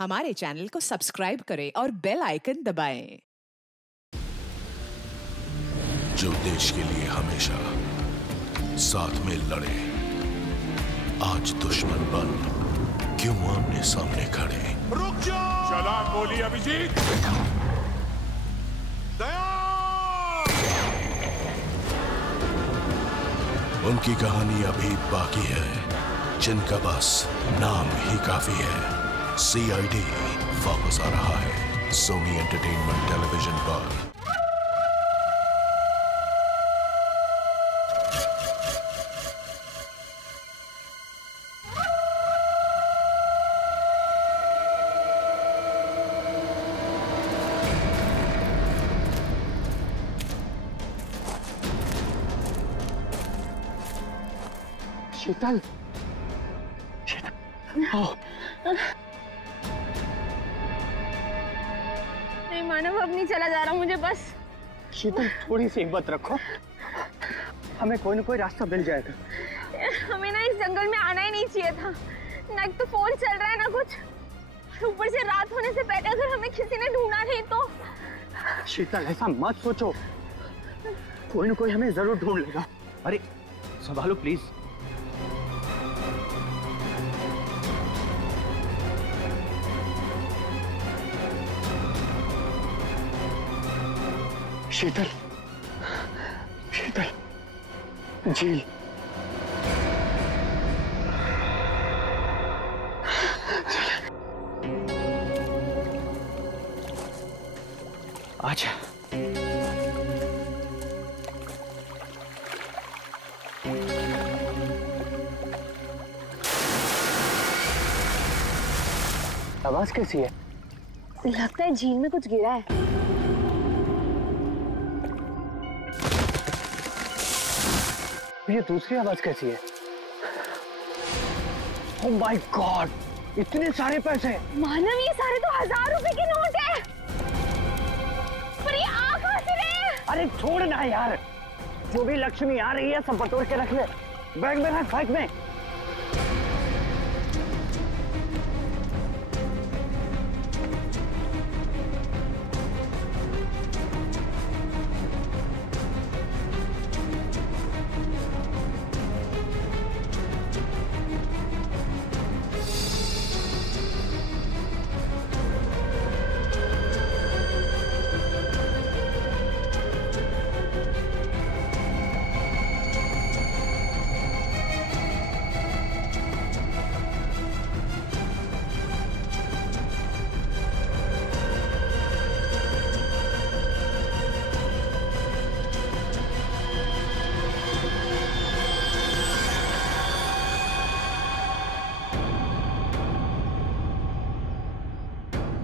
हमारे चैनल को सब्सक्राइब करें और बेल आइकन दबाएं। जो देश के लिए हमेशा साथ में लड़े, आज दुश्मन बन क्यों आमने सामने खड़े। रुक जाओ! चला गोली अभिजीत। उनकी कहानी अभी बाकी है, जिनका बस नाम ही काफी है। CID वापस आ रहा है सोनी एंटरटेनमेंट टेलीविजन पर। शीतल, नहीं मानव, अब नहीं चला जा रहा मुझे बस। शीतल थोड़ी सी हिम्मत रखो, हमें कोई ना कोई रास्ता मिल जाएगा। हमें ना इस जंगल में आना ही नहीं चाहिए था। ना एक तो फोन चल रहा है ना कुछ, ऊपर से रात होने से पहले अगर हमें किसी ने ढूंढा नहीं तो। शीतल ऐसा मत सोचो, कोई ना कोई हमें जरूर ढूंढ लेगा। अरे संभालो प्लीज। शीतल, शीतल, झील। आजा। आवाज कैसी है? लगता है झील में कुछ गिरा है। ये दूसरी आवाज कैसी है? ओह माय गॉड, इतने सारे पैसे! मानव, ये सारे तो 1000 रुपए के नोट है। पर ये आ कहां से रहे हैं? अरे छोड़ ना यार, जो भी लक्ष्मी आ रही है सब बटोर के रख ले। बैग में रख, बैग में।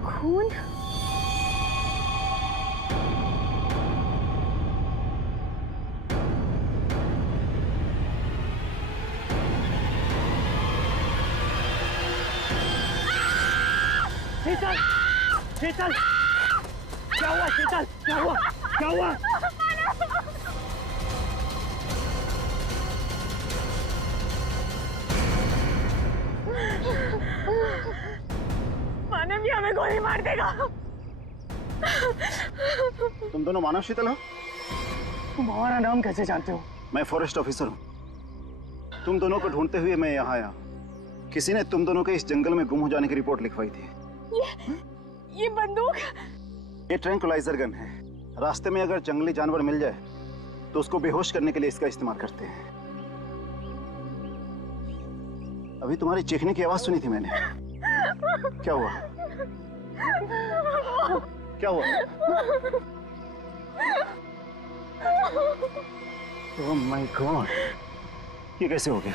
खून? शीतल, शीतल, क्या हुआ? शीतल, क्या हुआ? क्या हुआ? मानव, ये हमें गोली मार देगा। तुम दोनों मानव शीतल हो? तुम हमारा नाम कैसे जानते हो? मैं फॉरेस्ट ऑफिसर हूँ। तुम दोनों को ढूंढते हुए मैं यहाँ आया। किसी ने तुम दोनों के इस जंगल में गुम हो जाने की रिपोर्ट लिखवाई थी। ये बंदूक? ये ट्रैंक्विलाइजर गन है। रास्ते में अगर जंगली जानवर मिल जाए तो उसको बेहोश करने के लिए इसका इस्तेमाल करते हैं। अभी तुम्हारी चीखने की आवाज सुनी थी मैंने। क्या हुआ? क्या हुआ? ओह माय गॉड, ये कैसे हो गया?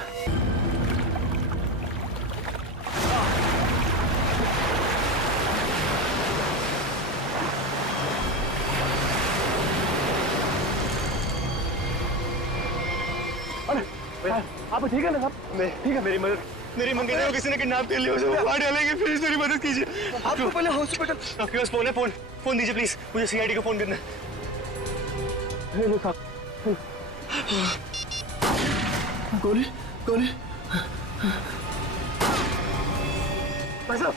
अरे आप ठीक है ना साहब? ठीक है, मेरी मंगेतर को किसी ने किडनैप कर लिया, उसे मार डालेंगे, प्लीज मेरी मदद कीजिए। आपको पहले हॉस्पिटल। आपके पास फोन है? फोन दीजिए प्लीज, मुझे CID को फोन करना है। लो साहब। गोली, गोली। भाई साहब,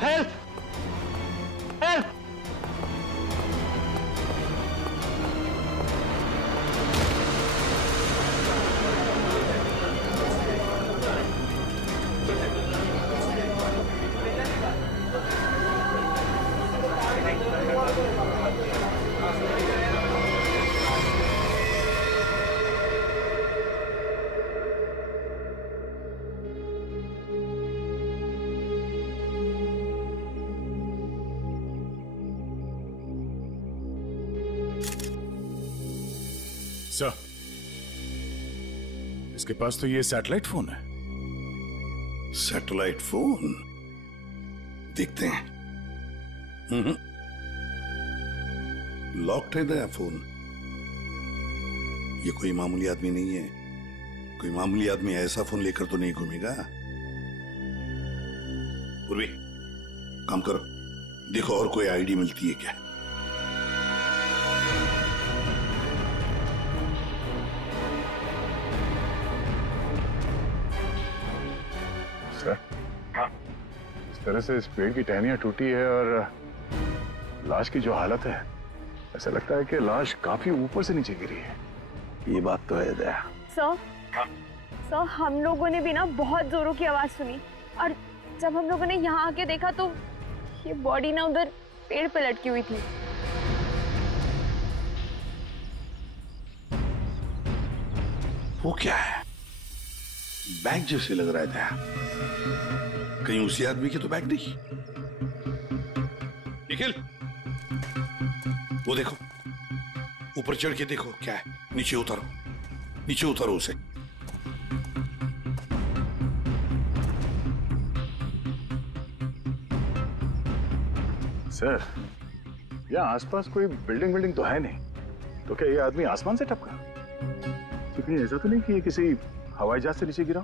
हेल्प! हेल्प! सर, इसके पास तो ये सैटेलाइट फोन है। Satellite phone? देखते हैं। लॉक्ड है नया फोन। ये कोई मामूली आदमी नहीं है। कोई मामूली आदमी ऐसा फोन लेकर तो नहीं घूमेगा। पूर्वी, काम करो, देखो और कोई आईडी मिलती है क्या। इस तरह से इस पेड़ की टहनियां टूटी है और लाश की जो हालत है, ऐसा लगता है कि लाश काफी ऊपर से नीचे गिरी है। ये बात तो है दया। सर, हम लोगों ने भी ना बहुत जोरों की आवाज सुनी और जब हम लोगों ने यहाँ आके देखा तो ये बॉडी ना उधर पेड़ पे लटकी हुई थी। वो क्या है? बैग जैसे लग रहा था। कहीं उसी आदमी के तो बैग नहीं। निखिल, वो देखो, ऊपर चढ़ के देखो क्या है। नीचे उतारो, नीचे उतारो उसे। सर, यहाँ आसपास कोई बिल्डिंग तो है नहीं, तो क्या ये आदमी आसमान से टपका? तो कहीं ऐसा तो नहीं कि ये किसी हवाई जहाज से नीचे गिरा?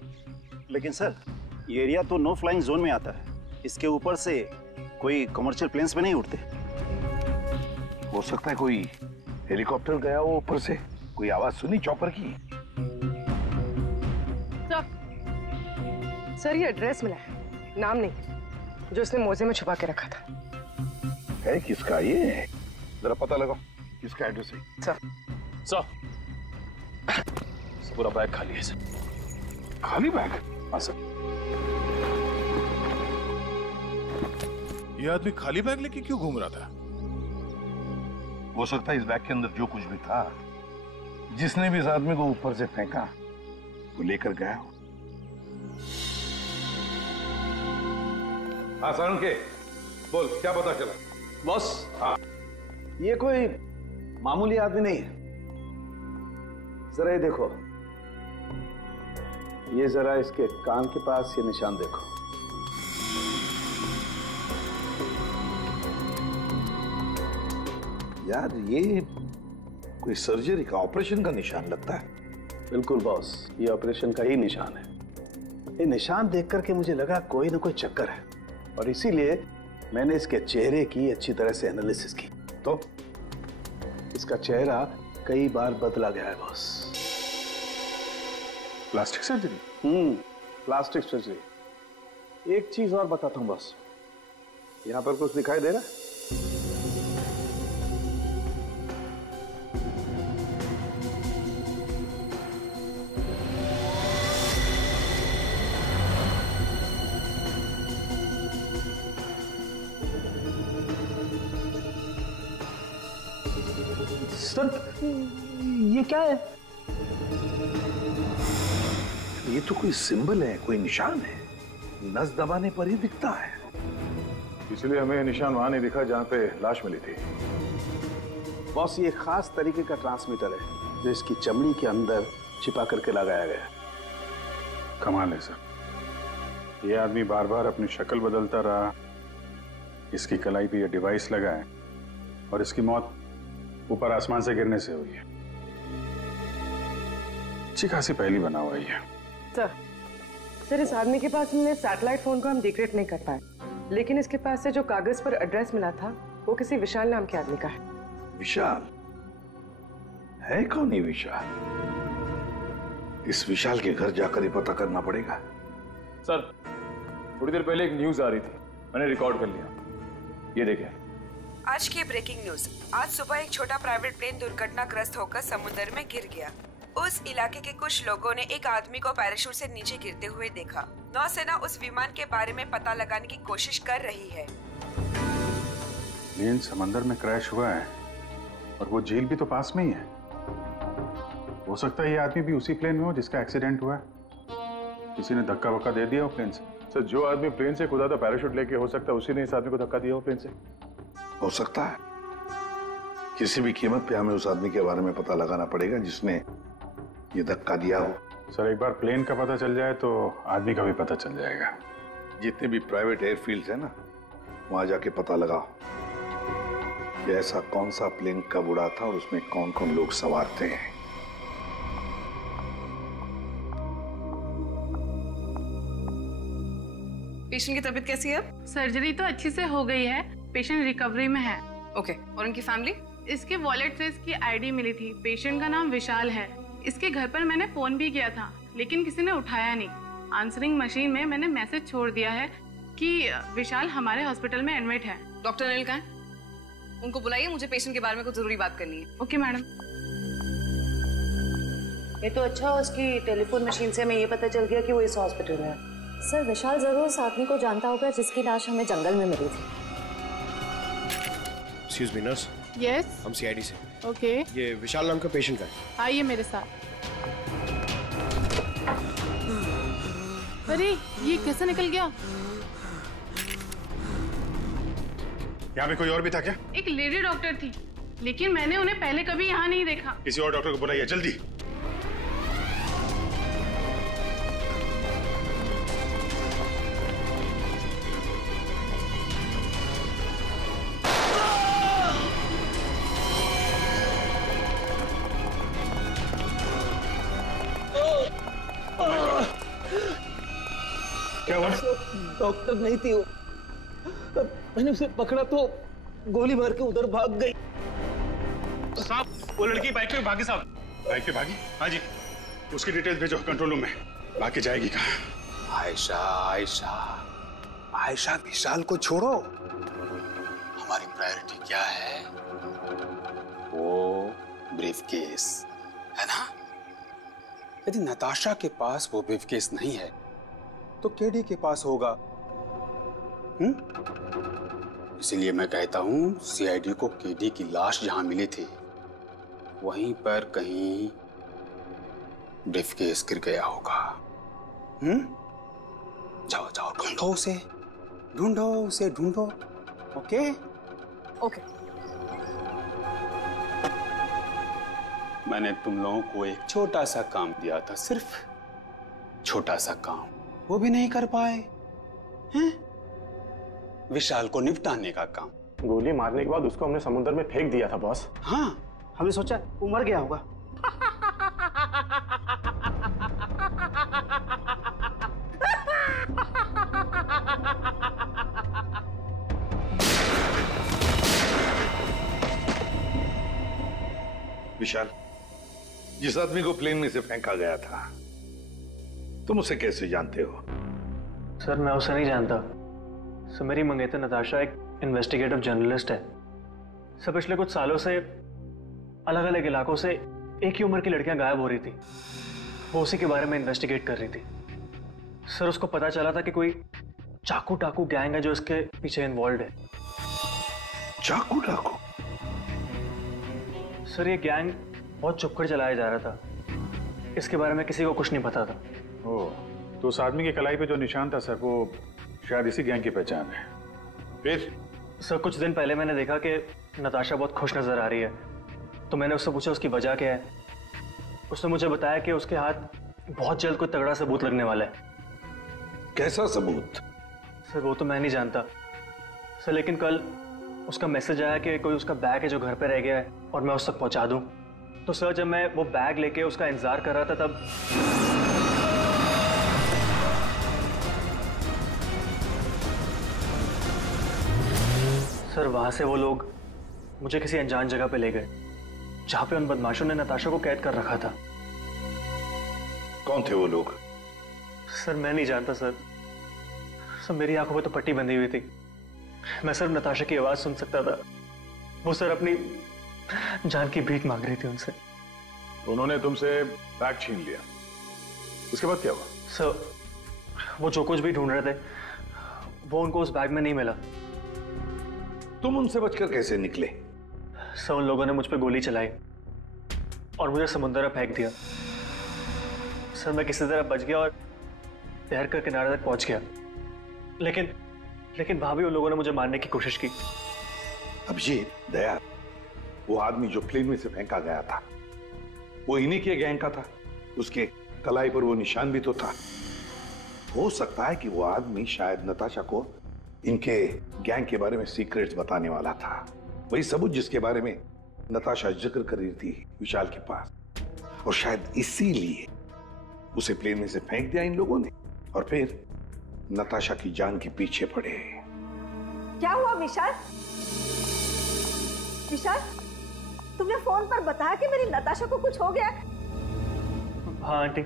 लेकिन सर, ये एरिया तो नो फ्लाइंग जोन में आता है। इसके ऊपर से कोई कमर्शियल प्लेन्स पे नहीं उड़ते। हो सकता है कोई हेलीकॉप्टर गया हो ऊपर से। कोई आवाज सुनी चॉपर की? सर, ये एड्रेस मिला है, नाम नहीं, जो उसने मोजे में छुपा के रखा था। है किसका ये? जरा पता लगाओ किसका एड्रेस है। सर, पूरा बैग खाली है सर। खाली बैग? हाँ सर। ये आदमी खाली बैग लेके क्यों घूम रहा था? हो सकता है इस बैग के अंदर जो कुछ भी था, जिसने भी इस आदमी को ऊपर से फेंका, वो लेकर गया हो। हाँ सारण के, बोल क्या पता चला? बॉस, हाँ, ये कोई मामूली आदमी नहीं है। जरा ये देखो, ये जरा इसके कान के पास ये निशान देखो। यार ये कोई सर्जरी का, ऑपरेशन का निशान लगता है। बिल्कुल बॉस, ये ऑपरेशन का ही निशान है। ये निशान देख करके मुझे लगा कोई ना कोई चक्कर है, और इसीलिए मैंने इसके चेहरे की अच्छी तरह से एनालिसिस की। तो इसका चेहरा कई बार बदला गया है boss. Plastic surgery? Plastic surgery. एक चीज और बताता हूं बॉस, यहां पर कुछ दिखाई दे रहा है? सर, ये क्या है? ये तो कोई सिंबल है, कोई निशान है। नस दबाने पर ही दिखता है। इसलिए हमें निशान वहां नहीं दिखा जहां पे लाश मिली थी। बॉस, ये खास तरीके का ट्रांसमीटर है जो इसकी चमड़ी के अंदर छिपा करके लगाया गया है। कमाल है सर। ये आदमी बार बार अपनी शक्ल बदलता रहा, इसकी कलाई पे ये डिवाइस लगा है, और इसकी मौत ऊपर आसमान से गिरने से हुई है। अच्छी खासी पहली बना हुआ है। सर, इस आदमी के पास हमने सैटेलाइट फोन को हम डिक्रिप्ट नहीं कर पाए, लेकिन इसके पास से जो कागज पर एड्रेस मिला था वो किसी विशाल नाम के आदमी का है। विशाल? है कौन ये विशाल? इस विशाल के घर जाकर ही पता करना पड़ेगा। सर, थोड़ी देर पहले एक न्यूज आ रही थी, मैंने रिकॉर्ड कर लिया। ये देखें। आज की ब्रेकिंग न्यूज। आज सुबह एक छोटा प्राइवेट प्लेन दुर्घटनाग्रस्त होकर समुद्र में गिर गया। उस इलाके के कुछ लोगों ने एक आदमी को पैराशूट से नीचे गिरते हुए देखा। नौसेना उस विमान के बारे में पता लगाने की कोशिश कर रही है। प्लेन समंदर में क्रैश हुआ है और वो झील भी तो पास में ही है। हो सकता है ये आदमी भी उसी प्लेन में हो जिसका एक्सीडेंट हुआ है। किसी ने धक्का वक्का दे दिया हो प्लेन से। सर, जो आदमी प्लेन से कूदा था पैराशूट लेके, हो सकता है उसी ने इस आदमी को धक्का दिया हो प्लेन से। हो सकता है। किसी भी कीमत पे हमें उस आदमी के बारे में पता लगाना पड़ेगा जिसने ये धक्का दिया हो। सर, एक बार प्लेन का पता चल जाए तो आदमी का भी पता चल जाएगा। जितने भी प्राइवेट एयरफील्ड्स है ना, वहां जाके पता लगाओ कि ऐसा कौन सा प्लेन कब उड़ा था और उसमें कौन कौन लोग सवार थे। पेशेंट की तबीयत कैसी है? सर्जरी तो अच्छी से हो गई है, पेशेंट रिकवरी में है। ओके, और उनकी फैमिली? इसके वॉलेट से इसकी आईडी मिली थी। पेशेंट का नाम विशाल है। इसके घर पर मैंने फोन भी किया था, लेकिन किसी ने उठाया नहीं। आंसरिंग मशीन में मैंने मैसेज छोड़ दिया है कि विशाल हमारे हॉस्पिटल में एडमिट है। डॉक्टर अनिल कहाँ है? उनको बुलाइए, मुझे पेशेंट के बारे में कुछ जरूरी बात करनी है। Okay madam. ये तो अच्छा, उसकी टेलीफोन मशीन से हमें ये पता चल गया कि वो इस हॉस्पिटल में है। सर, विशाल जरूर उस आदमी को जानता होगा जिसकी लाश हमें जंगल में मिली थी। Excuse me nurse. यस, हम सीआईडी से। ओके। ये विशाल नाम का पेशेंट का है। आइए मेरे साथ। अरे, ये कैसे निकल गया? यहाँ पे कोई और भी था क्या? एक लेडी डॉक्टर थी, लेकिन मैंने उन्हें पहले कभी यहाँ नहीं देखा। किसी और डॉक्टर को बुलाइए जल्दी। क्या हुआ? डॉक्टर नहीं थी वो। मैंने उसे पकड़ा तो गोली मार के उधर भाग गई। साहब, वो लड़की बाइक पे भागी साहब। बाइक पे भागी? हाँ जी। उसकी डिटेल्स भेजो कंट्रोल रूम में। बाकी जाएगी कहाँ? आयशा, आयशा, आयशा, विशाल को छोड़ो। हमारी प्रायोरिटी क्या है? वो ब्रीफकेस है ना? यदि नताशा के पास वो ब्रीफकेस नहीं है तो केडी के पास होगा। इसीलिए मैं कहता हूं सीआईडी को केडी की लाश जहां मिली थी वहीं पर कहीं ब्रीफकेस गिर गया होगा। जाओ जाओ, ढूंढो उसे, ढूंढो उसे, ढूंढो। Okay okay. मैंने तुम लोगों को एक छोटा सा काम दिया था, सिर्फ छोटा सा काम, वो भी नहीं कर पाए हैं? विशाल को निपटाने का काम। गोली मारने के बाद उसको हमने समुद्र में फेंक दिया था बॉस। हाँ, हमने सोचा वो मर गया होगा। विशाल, जिस आदमी को प्लेन में से फेंका गया था, तुम उसे कैसे जानते हो? सर, मैं उसे नहीं जानता। सर, मेरी मंगेतर नताशा एक इन्वेस्टिगेटिव जर्नलिस्ट है। सर, पिछले कुछ सालों से अलग अलग इलाकों से एक ही उम्र की लड़कियां गायब हो रही थी। वो उसी के बारे में इन्वेस्टिगेट कर रही थी। सर, उसको पता चला था कि कोई चाकू टाकू गैंग है जो इसके पीछे इन्वॉल्व है। चाकू टाकू? सर, ये गैंग बहुत चुपकर चलाया जा रहा था। इसके बारे में किसी को कुछ नहीं पता था। ओह, तो उस आदमी की कलाई पे जो निशान था सर, वो शायद इसी गैंग की पहचान है। फिर? सर, कुछ दिन पहले मैंने देखा कि नताशा बहुत खुश नजर आ रही है, तो मैंने उससे पूछा उसकी वजह क्या है। उसने मुझे बताया कि उसके हाथ बहुत जल्द कोई तगड़ा सबूत लगने वाला है। कैसा सबूत? सर, वो तो मैं नहीं जानता सर, लेकिन कल उसका मैसेज आया कि कोई उसका बैग है जो घर पे रह गया है और मैं उस तक पहुंचा दूं। तो सर, जब मैं वो बैग लेके उसका इंतजार कर रहा था तब सर, वहां से वो लोग मुझे किसी अनजान जगह पे ले गए जहां पे उन बदमाशों ने नताशा को कैद कर रखा था। कौन थे वो लोग? सर मैं नहीं जानता सर। सर मेरी आंखों में तो पट्टी बंधी हुई थी। मैं सिर्फ नताशा की आवाज सुन सकता था। वो सर अपनी जान की भीख मांग रही थी उनसे। तो उन्होंने तुमसे बैग छीन लिया, उसके बाद क्या हुआ? सर वो जो कुछ भी ढूंढ रहे थे वो उनको उस बैग में नहीं मिला। तुम उनसे बचकर कैसे निकले? सर उन लोगों ने मुझ पर गोली चलाई और मुझे समुद्र में फेंक दिया। सर मैं किसी तरह बच गया और तैर कर किनारे तक पहुंच गया, लेकिन वहां भी उन लोगों ने मुझे मारने की कोशिश की। अभिजीत, दया, वो आदमी जो प्लेन में से फेंका गया था वो इन्हीं के गैंग का था। उसके कलाई पर वो निशान भी तो था। हो सकता है कि वो आदमी शायद नताशा को इनके गैंग के बारे में सीक्रेट्स बताने वाला था। वही सबूत जिसके बारे में नताशा जिक्र कर रही थी विशाल के पास, और शायद इसीलिए उसे प्लेन में से फेंक दिया इन लोगों ने और फिर नताशा की जान के पीछे पड़े। क्या हुआ विशाल? विशाल, तुमने फोन पर बताया कि मेरी नताशा को कुछ हो गया? हाँ आंटी,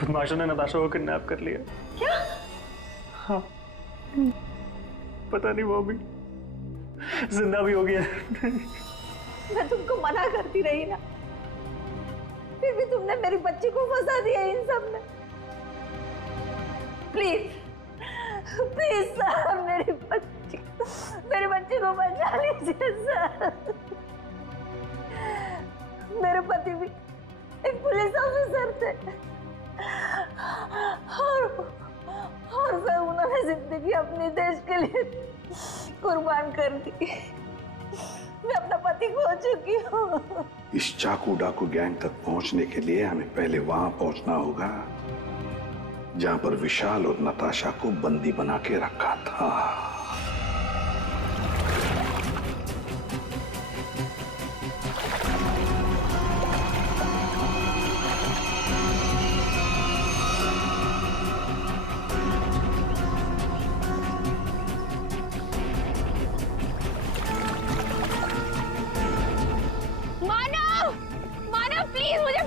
बदमाशों ने नताशा को किडनैप कर लिया। क्या? हाँ, पता नहीं वो भी जिंदा भी हो गया। मैं तुमको मना करती रही ना, फिर भी तुमने मेरी बच्ची को फंसा दिया इन सब में। प्लीज प्लीज सर, मेरी बच्ची को बचा लीजिए सर। मेरे पति भी एक पुलिस ऑफिसर थे और सर उन्होंने जिंदगी अपने देश के लिए कुर्बान कर दी। मैं अपना पति खो चुकी हूँ। इस चाकू डाकू गैंग तक पहुंचने के लिए हमें पहले वहां पहुंचना होगा जहां पर विशाल और नताशा को बंदी बना के रखा था।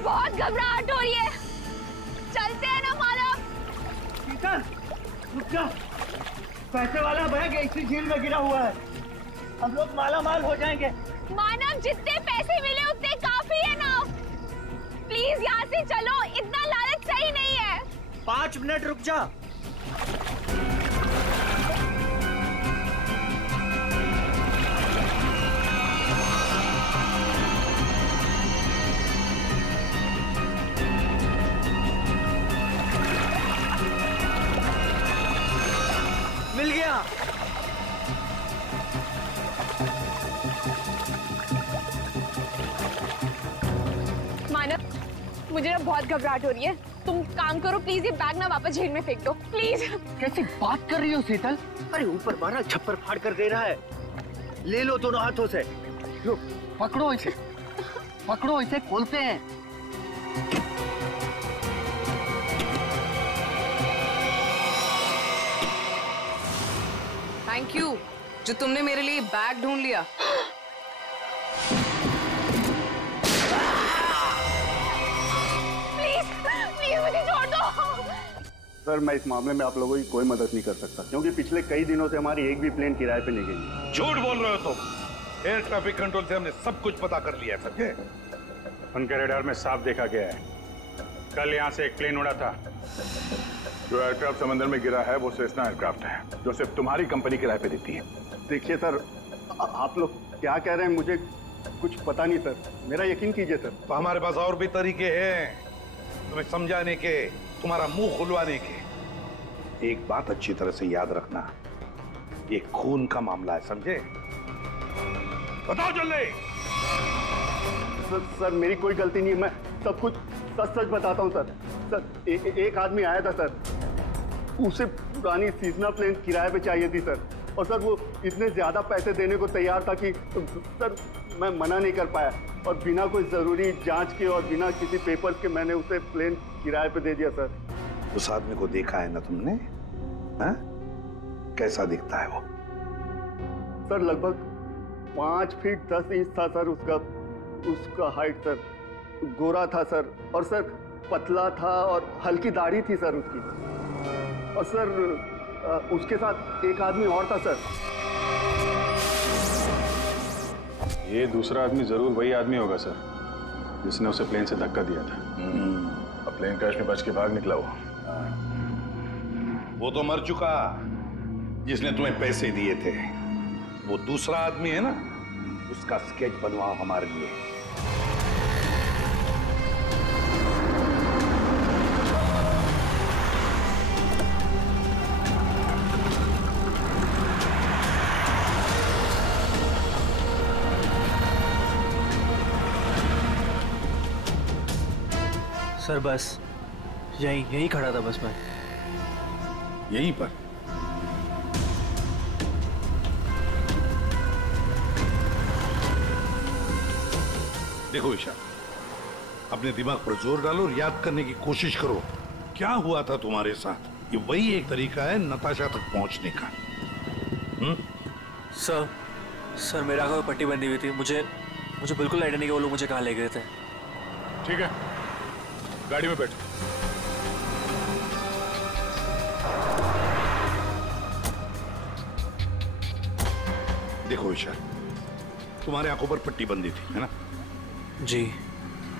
बहुत घबराहट हो रही है। चलते हैं ना मानव। शीतल, रुक जा। पैसे वाला बैग इसी झील में गिरा हुआ है। हम लोग माला माल हो जाएंगे। मानव, जितने पैसे मिले उतने काफी है ना। प्लीज यहाँ से चलो, इतना लालच सही नहीं है। 5 मिनट रुक जा। मिल गया। मानव, मुझे ना बहुत घबराहट हो रही है। तुम काम करो प्लीज, ये बैग ना वापस झील में फेंक दो प्लीज। कैसी बात कर रही हो शीतल? अरे ऊपर मारा, छप्पर फाड़ कर दे रहा है। ले लो दोनों हाथों से। लो, पकड़ो इसे, पकड़ो इसे, खोलते हैं। थैंक यू जो तुमने मेरे लिए बैग ढूंढ लिया। प्लीज प्लीज मुझे छोड़ दो। सर मैं इस मामले में आप लोगों की कोई मदद नहीं कर सकता, क्योंकि पिछले कई दिनों से हमारी एक भी प्लेन किराए पे नहीं गई। झूठ बोल रहे हो तुम। एयर ट्रैफिक कंट्रोल से हमने सब कुछ पता कर लिया है। समझे? उनके रडार में साफ देखा गया है। कल यहाँ से एक प्लेन उड़ा था। जो एयरक्राफ्ट समंदर में गिरा है वो सेस्ना एयरक्राफ्ट है, जो सिर्फ तुम्हारी कंपनी किराए पे देती है। देखिए सर, आप लोग क्या कह रहे हैं मुझे कुछ पता नहीं सर, मेरा यकीन कीजिए सर। तो हमारे पास और भी तरीके हैं तुम्हें समझाने के, तुम्हारा मुंह खुलवाने के। एक बात अच्छी तरह से याद रखना, ये खून का मामला है, समझे? बताओ जल्दी। सर मेरी कोई गलती नहीं है, मैं सब कुछ सच सच बताता हूँ सर। सर एक आदमी आया था सर, उसे पुरानी सीजनल प्लेन किराए पे चाहिए थी सर, और सर वो इतने ज्यादा पैसे देने को तैयार था कि सर मैं मना नहीं कर पाया, और बिना कोई जरूरी जांच के और बिना किसी पेपर्स के मैंने उसे प्लेन किराए पे दे दिया सर। उस आदमी को देखा है ना तुमने? हाँ? कैसा दिखता है वो? सर लगभग 5 फीट 10 इंच था सर उसका हाइट सर, गोरा था सर, और सर पतला था और हल्की दाढ़ी थी सर उसकी। और सर उसके साथ एक आदमी और था सर। ये दूसरा आदमी जरूर वही आदमी होगा सर जिसने उसे प्लेन से धक्का दिया था। अब प्लेन क्रैश में बच के भाग निकला वो तो मर चुका जिसने तुम्हें पैसे दिए थे। वो दूसरा आदमी है ना, उसका स्केच बनवाओ हमारे लिए। सर बस यहीं खड़ा था बस मैं। यहीं पर? देखो विशाल, अपने दिमाग पर जोर डालो और याद करने की कोशिश करो क्या हुआ था तुम्हारे साथ। ये वही एक तरीका है नताशा तक पहुंचने का। सर मेरा आंखों में पट्टी बंधी हुई थी। मुझे बिल्कुल आइडिया नहीं कि वो लोग मुझे कहाँ ले गए थे। ठीक है, गाड़ी में बैठ। देखो विशाल, तुम्हारे आंखों पर पट्टी बंधी थी है ना? जी।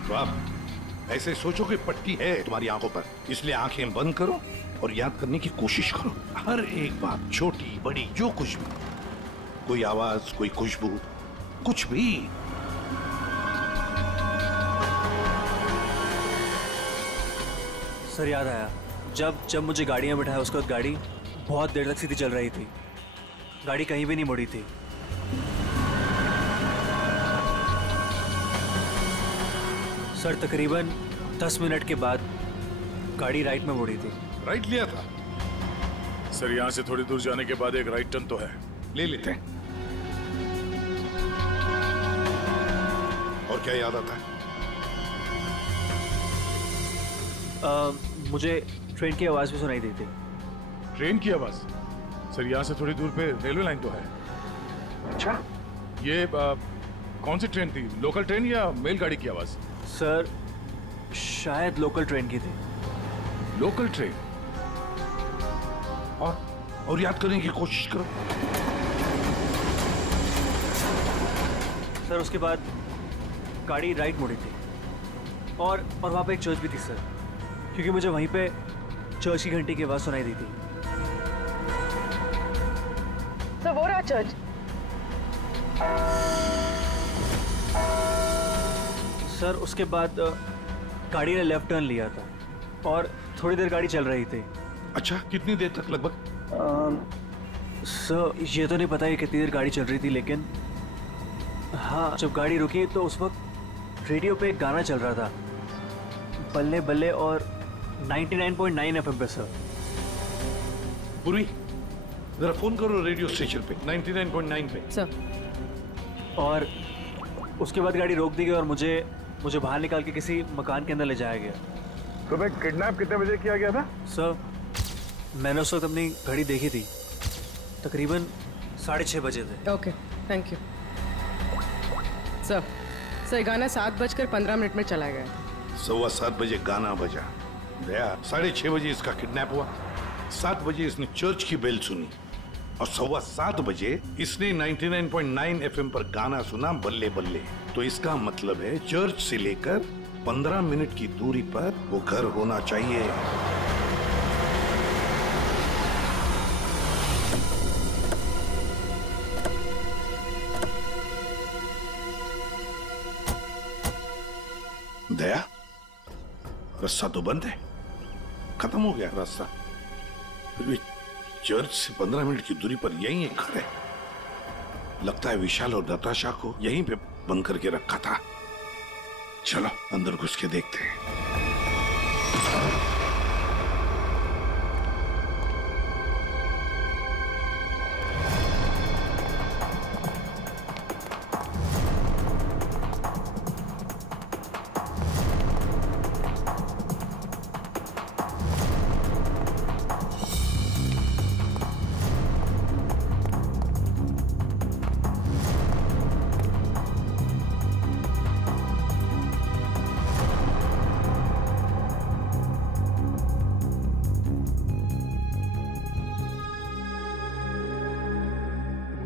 तो आप ऐसे सोचो कि पट्टी है तुम्हारी आंखों पर, इसलिए आंखें बंद करो और याद करने की कोशिश करो हर एक बात, छोटी बड़ी जो कुछ भी, कोई आवाज, कोई खुशबू, कुछ भी। सर याद आया, जब मुझे गाड़ी में बिठाया उसके बाद गाड़ी बहुत देर तक सीधी चल रही थी। गाड़ी कहीं भी नहीं मुड़ी थी। सर तकरीबन 10 मिनट के बाद गाड़ी राइट में मुड़ी थी। राइट लिया था? सर यहाँ से थोड़ी दूर जाने के बाद एक राइट टर्न तो है, ले लेते हैं। और क्या याद आता है? मुझे ट्रेन की आवाज भी सुनाई दी थी। ट्रेन की आवाज? सर यहाँ से थोड़ी दूर पे रेलवे लाइन तो है। अच्छा, ये कौन सी ट्रेन थी? लोकल ट्रेन या मेल गाड़ी की आवाज? सर शायद लोकल ट्रेन की थी। Local train? और याद करने की कोशिश करो। सर उसके बाद गाड़ी राइट मुड़ी थी और वहां पे एक चर्च भी थी सर, क्योंकि मुझे वहीं पे चर्च की घंटी की आवाज सुनाई दी थी। सर वो रहा चर्च। सर उसके बाद गाड़ी ने लेफ्ट टर्न लिया था और थोड़ी देर गाड़ी चल रही थी। अच्छा, कितनी देर तक लगभग? सर ये तो नहीं पता है कितनी देर गाड़ी चल रही थी, लेकिन हाँ जब गाड़ी रुकी तो उस वक्त रेडियो पे एक गाना चल रहा था, बल्ले बल्ले, और 99.9 FM पे सर। पूरी जरा फोन करो रेडियो स्टेशन पे 99.9 पे सर। और उसके बाद गाड़ी रोक दी गई और मुझे बाहर निकाल के किसी मकान के अंदर ले जाया गया। तुम्हें किडनैप कितने बजे किया गया था? सर मैंने उस वक्त अपनी घड़ी देखी थी, तकरीबन 6:30 बजे थे। Okay thank you sir. गाना 7:15 में चला गया। 7:15 बजे गाना बजा। दया 6:30 बजे इसका किडनैप हुआ। 7 बजे इसने चर्च की बेल सुनी और 7:15 बजे इसने 99.9 FM पर गाना सुना, बल्ले बल्ले। तो इसका मतलब है चर्च से लेकर 15 मिनट की दूरी पर वो घर होना चाहिए। दया, रास्ता तो बंद है, खत्म हो गया रास्ता। फिर भी चर्च से 15 मिनट की दूरी पर यही एक घर है। लगता है विशाल और नताशा को यहीं पे बंद करके रखा था। चलो अंदर घुस के देखते हैं।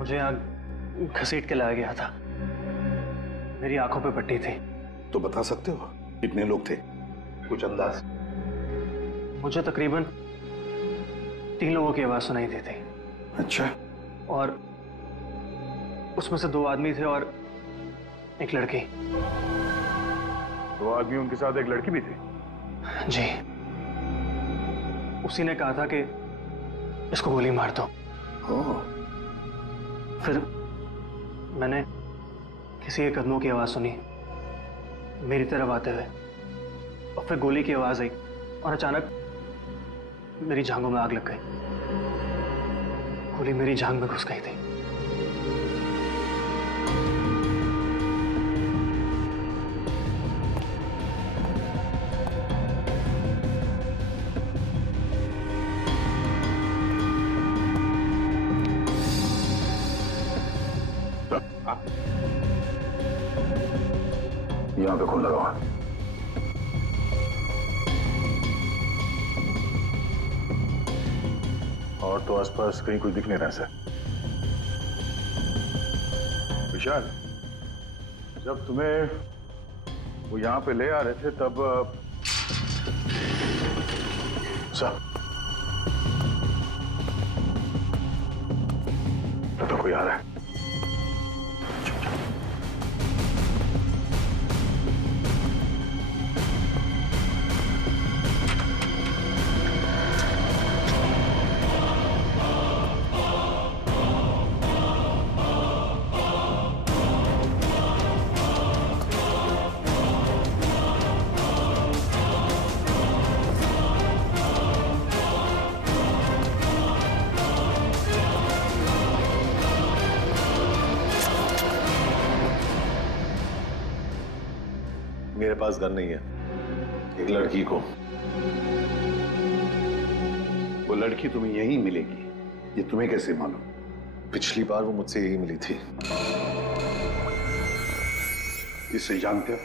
मुझे यहाँ घसीट के लाया गया था। मेरी आंखों पे पट्टी थी। तो बता सकते हो कितने लोग थे? कुछ अंदाज? मुझे तकरीबन 3 लोगों की आवाज सुनाई दी थी। अच्छा। और उसमें से 2 आदमी थे और एक लड़की। 2 आदमी, उनके साथ एक लड़की भी थी? जी। उसी ने कहा था कि इसको गोली मार दो। फिर मैंने किसी के कदमों की आवाज सुनी मेरी तरफ आते हुए, और फिर गोली की आवाज आई और अचानक मेरी जांघों में आग लग गई। गोली मेरी जांघ में घुस गई थी। यहां पे खून लगा हुआ। और तो आसपास कहीं कोई दिख नहीं रहा सर। विशाल, जब तुम्हें वो यहां पे ले आ रहे थे तब सर तो कोई आ रहा है। मेरे पास गन नहीं है। एक लड़की को, वो लड़की तुम्हें यहीं मिलेगी, ये तुम्हें कैसे मालूम? पिछली बार वो मुझसे यही मिली थी। इसे जानते हो?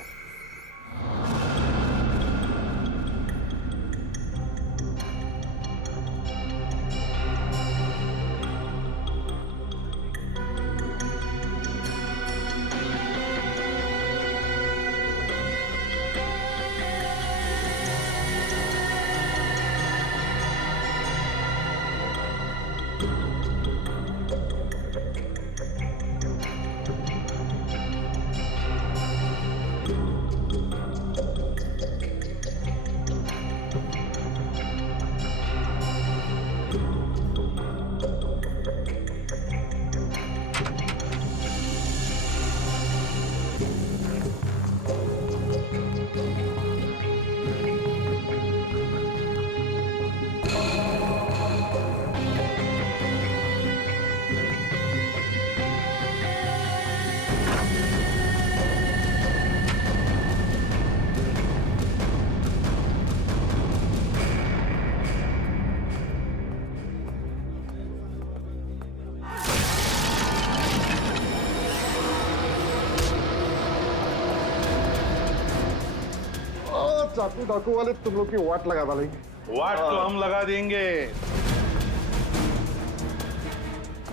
चाकू डाकू वाले तुम लोग की वाट लगा डालेंगे। वाट तो हम लगा देंगे।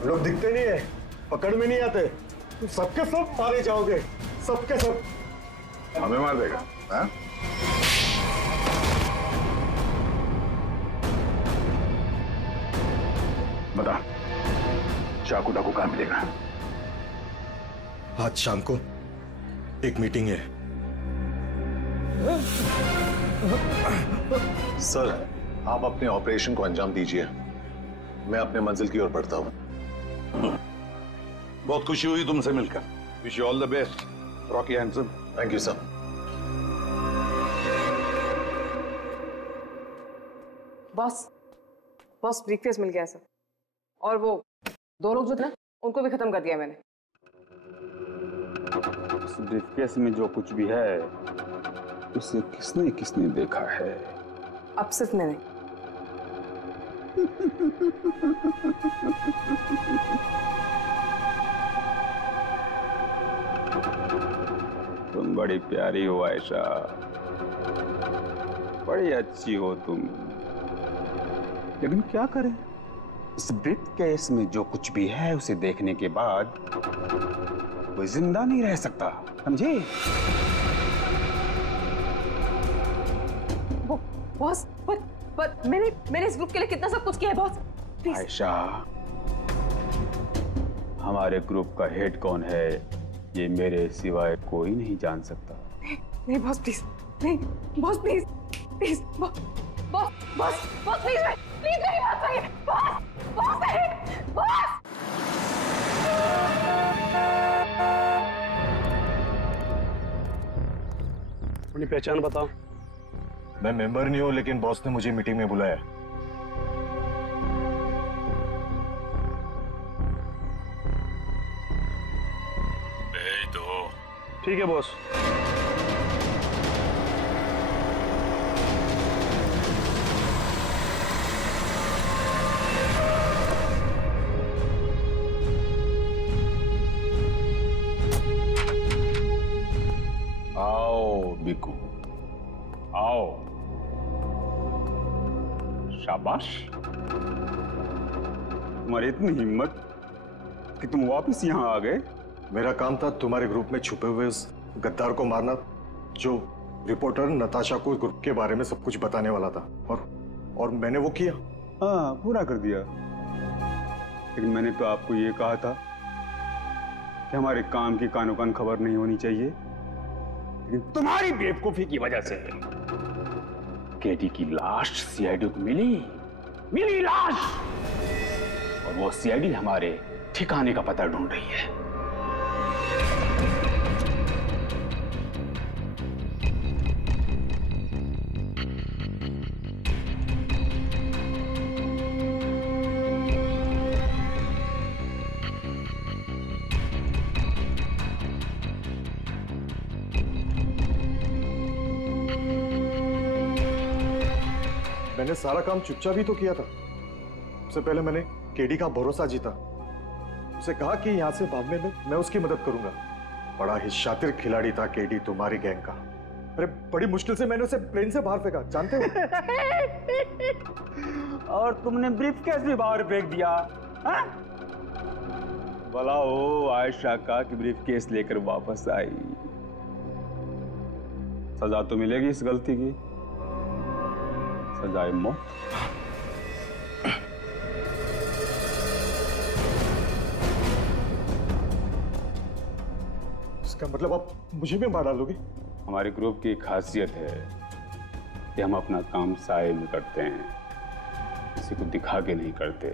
लोग दिखते नहीं है, पकड़ में नहीं आते, तुम सबके सब मारे जाओगे, सबके सब। हमें मार देगा? हाँ? बता, चाकू डाकू कहाँ मिलेगा? आज शाम को एक मीटिंग है। सर, आप अपने ऑपरेशन को अंजाम दीजिए, मैं अपने मंजिल की ओर बढ़ता हूं। बहुत खुशी हुई तुमसे मिलकर। Wish you all the best Rocky handsome. Thank you sir. Boss briefcase मिल गया सर, और वो 2 लोग जो थे ना उनको भी खत्म कर दिया मैंने। ब्रीफकेस में जो कुछ भी है उसे किसने किसने देखा है? अब सिर्फ मैंने। तुम बड़ी प्यारी हो आयशा, बड़ी अच्छी हो तुम, लेकिन क्या करें, इस ब्रीफ केस में जो कुछ भी है उसे देखने के बाद कोई जिंदा नहीं रह सकता, समझे? बॉस, बट मैंने इस ग्रुप के लिए कितना सब कुछ किया है बॉस, प्लीज। आयशा, हमारे ग्रुप का हेड कौन है ये मेरे सिवाय कोई नहीं जान सकता। नहीं बॉस प्लीज, नहीं boss please, please boss, boss please मेरी बात सुनिए, बॉस नहीं, बॉस। अपनी पहचान बताओ। मैं मेंबर नहीं हूं, लेकिन बॉस ने मुझे मीटिंग में बुलाया। भेज दो। ठीक है बॉस। आओ बिकू, आओ। शाबाश, तुम्हारी इतनी हिम्मत कि तुम वापस यहाँ आ गए। मेरा काम था तुम्हारे ग्रुप में छुपे हुए उस गद्दार को मारना जो रिपोर्टर नताशा को ग्रुप के बारे में सब कुछ बताने वाला था, और मैंने वो किया। हाँ, पूरा कर दिया। लेकिन मैंने तो आपको ये कहा था कि हमारे काम की कानो कान खबर नहीं होनी चाहिए, लेकिन तुम्हारी बेवकूफी की वजह से केटी की लाश सीआईडी को मिली लाश, और वो सीआईडी हमारे ठिकाने का पता ढूंढ रही है। मैंने सारा काम चुपचाप ही तो किया था। सबसे पहले मैंने केडी का भरोसा जीता, उसे कहा कि यहां से भागने में मैं उसकी मदद करूंगा। बड़ा ही शातिर खिलाड़ी था केडी तुम्हारी गैंग का। अरे बड़ी मुश्किल से मैंने उसे प्लेन से बाहर फेंका, जानते हो? और तुमने ब्रीफकेस भी बाहर फेंक दिया। भला हो आयशा का कि ब्रीफकेस लेकर वापस आई। सजा तो मिलेगी इस गलती की, सजाए मौत। इसका मतलब आप मुझे भी मार डालोगे? हमारे ग्रुप की खासियत है कि हम अपना काम साए में करते हैं, किसी को दिखा के नहीं करते।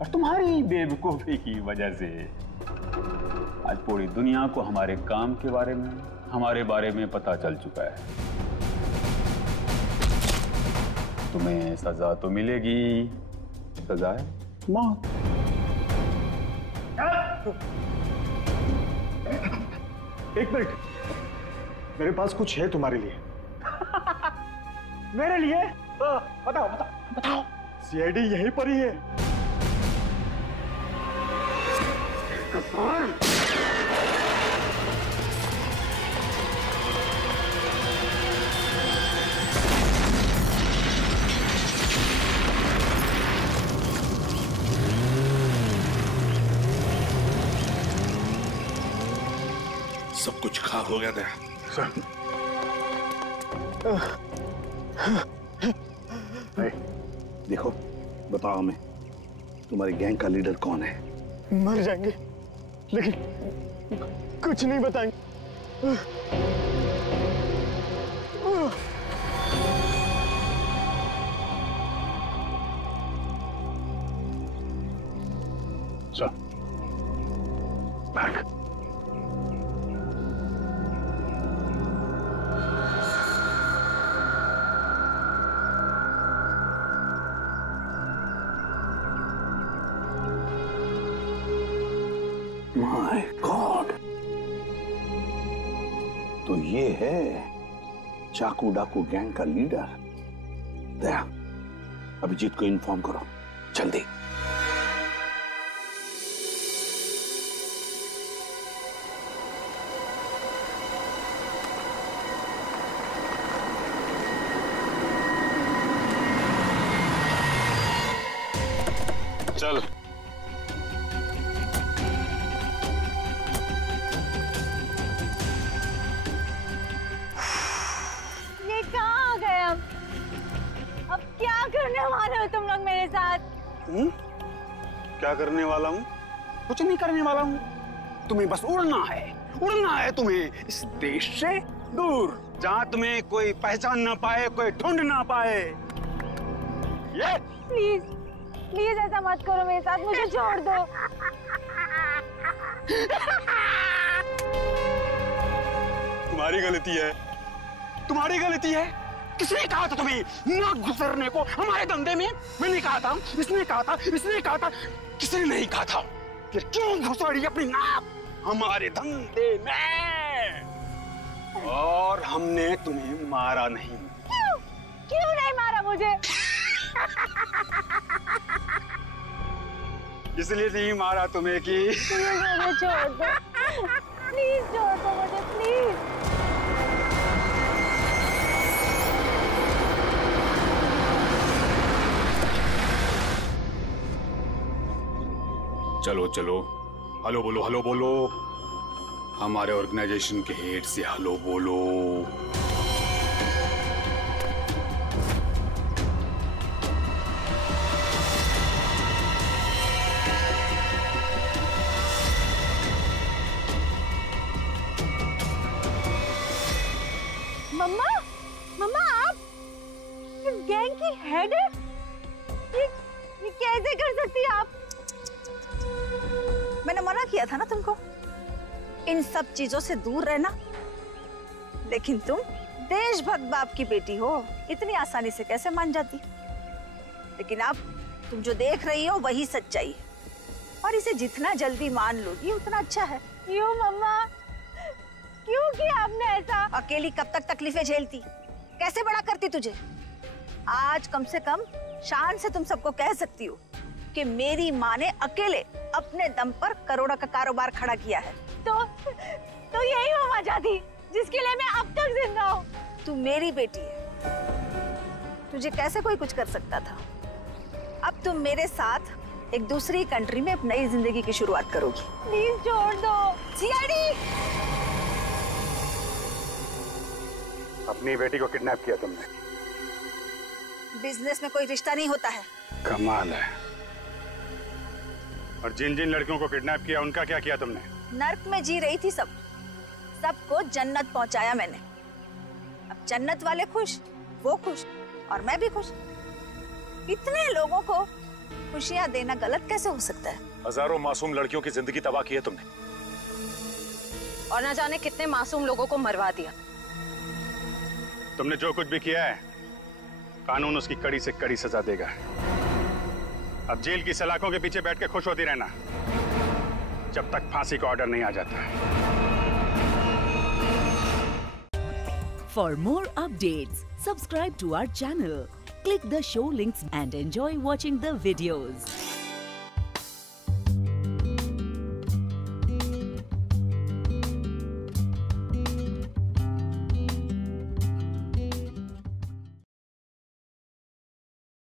और तुम्हारी बेवकूफी की वजह से आज पूरी दुनिया को हमारे काम के बारे में, हमारे बारे में पता चल चुका है। तुम्हें सजा तो मिलेगी, सजा है मौत। एक मिनट, मेरे पास कुछ है तुम्हारे लिए। मेरे लिए? बताओ। सीआईडी यहीं पर ही है। सब कुछ खाक हो गया था। देखो, बताओ हमें, तुम्हारी गैंग का लीडर कौन है? मर जाएंगे, लेकिन कुछ नहीं बताएंगे। चल, बैक। माय गॉड, तो ये है चाकू डाकू गैंग का लीडर। दया, अभिजीत को इन्फॉर्म करो जल्दी। चल। ये कहाँ आ गए हम? अब क्या करने वाले हो तुम लोग मेरे साथ? क्या करने वाला हूँ? कुछ नहीं करने वाला हूँ। तुम्हें बस उड़ना है तुम्हें इस देश से दूर, जहाँ तुम्हें कोई पहचान ना पाए, कोई ढूंढ ना पाए। ये प्लीज प्लीज ऐसा मत करो मेरे साथ, मुझे छोड़ दो। तुम्हारी गलती है। किसने कहा था तुम्हें ना गुजरने को हमारे धंधे में? मैंने कहा था, इसने कहा था, किसने नहीं कहा था? फिर क्यों घुसड़ी अपनी नाक हमारे धंधे में? और हमने तुम्हें मारा नहीं। क्यों नहीं मारा मुझे? इसलिए नहीं मारा तुम्हें कि मुझे छोड़ दो, प्लीज छोड़ दो मुझे, प्लीज। चलो हेलो बोलो। हमारे ऑर्गेनाइजेशन के हेड से हेलो बोलो। मम्मा आप इस गैंग की हेड है? ये कैसे कर सकती है आप? मैंने मना किया था ना तुमको इन सब चीजों से दूर रहना, लेकिन तुम देशभक्त बाप की बेटी हो, इतनी आसानी से कैसे मान जाती? लेकिन अब तुम जो देख रही हो वही सच्चाई है, और इसे जितना जल्दी मान लोगी उतना अच्छा है। क्यों मम्मा, क्यों किया आपने ऐसा? अकेली कब तक तकलीफें झेलती, कैसे बड़ा करती तुझे? आज कम से कम शान से तुम सबको कह सकती हो कि मेरी माँ ने अकेले अपने दम पर करोड़ों का कारोबार खड़ा किया है। तो यही वो वजह थी जिसके लिए मैं अब तक जिंदा हूँ। तू मेरी बेटी है, तुझे कैसे कोई कुछ कर सकता था? अब तुम मेरे साथ एक दूसरी कंट्री में एक नई जिंदगी की शुरुआत करोगी। प्लीज छोड़ दो। सीआईडी, अपनी बेटी को किडनैप किया तुमने। बिजनेस में कोई रिश्ता नहीं होता है। कमाल है। और जिन जिन लड़कियों को किडनैप किया उनका क्या किया तुमने? नर्क में जी रही थी सबको जन्नत पहुंचाया मैंने। अब जन्नत वाले खुश, वो खुश और मैं भी खुश। इतने लोगों को खुशियां देना गलत कैसे हो सकता है? हजारों मासूम लड़कियों की जिंदगी तबाह की है तुमने, और न जाने कितने मासूम लोगों को मरवा दिया। तुमने जो कुछ भी किया है, कानून उसकी कड़ी से कड़ी सजा देगा। अब जेल की सलाखों के पीछे बैठ के खुश होती रहना जब तक फांसी का ऑर्डर नहीं आ जाता। For more updates, subscribe to our channel, click the show links and enjoy watching the videos.